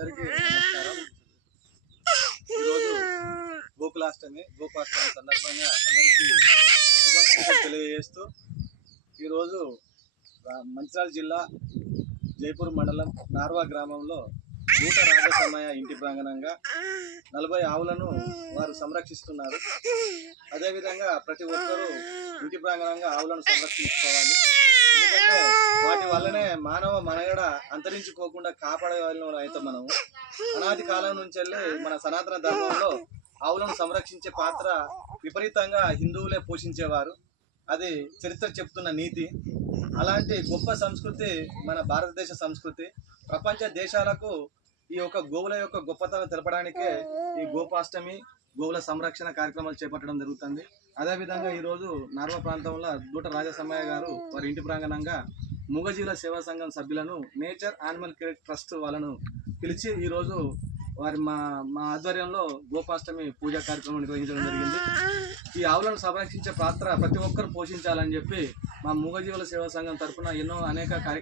అందరికీ నమస్కారం. ఈరోజు గోపాష్టమి సందర్భంగా అందరికీ శుభాకాంక్షలు తెలియజేస్తూ ఈరోజు మంచిర్యాల జిల్లా జైపూర్ మండలం నార్వా గ్రామంలో నూట రాజసమయ ఇంటి ప్రాంగణంగా 40 ఆవులను వారు సంరక్షిస్తున్నారు. అదేవిధంగా ప్రతి ఒక్కరూ ఇంటి ప్రాంగణంగా ఆవులను సంరక్షించుకోవాలి. ఎందుకంటే వాటి వల్లనే మానవ మనగడ అంతరించిపోకుండా కాపాడే వాళ్ళం అయితే మనము అనాది కాలం నుంచి వెళ్ళి మన సనాతన ధర్మంలో ఆవులను సంరక్షించే పాత్ర విపరీతంగా హిందువులే పోషించేవారు. అది చరిత్ర చెప్తున్న నీతి. అలాంటి గొప్ప సంస్కృతి మన భారతదేశ సంస్కృతి. ప్రపంచ దేశాలకు ఈ యొక్క గోవుల యొక్క గొప్పతనం తెలపడానికే ఈ గోపాష్టమి గోవుల సంరక్షణ కార్యక్రమాలు చేపట్టడం జరుగుతుంది. అదేవిధంగా ఈరోజు నార్వ ప్రాంతంలో దూట రాజసమయ్య గారు వారి ఇంటి ప్రాంగణంగా మూగజీవుల సేవా సంఘం సభ్యులను నేచర్ యానిమల్ కేర్ ట్రస్ట్ వాళ్ళను పిలిచి ఈరోజు వారి మా ఆధ్వర్యంలో గోపాష్టమి పూజా కార్యక్రమం నిర్వహించడం జరిగింది. ఈ ఆవులను సంరక్షించే పాత్ర ప్రతి ఒక్కరు పోషించాలని చెప్పి మా మూగజీవుల సేవా సంఘం తరఫున అనేక కార్యక్రమాలు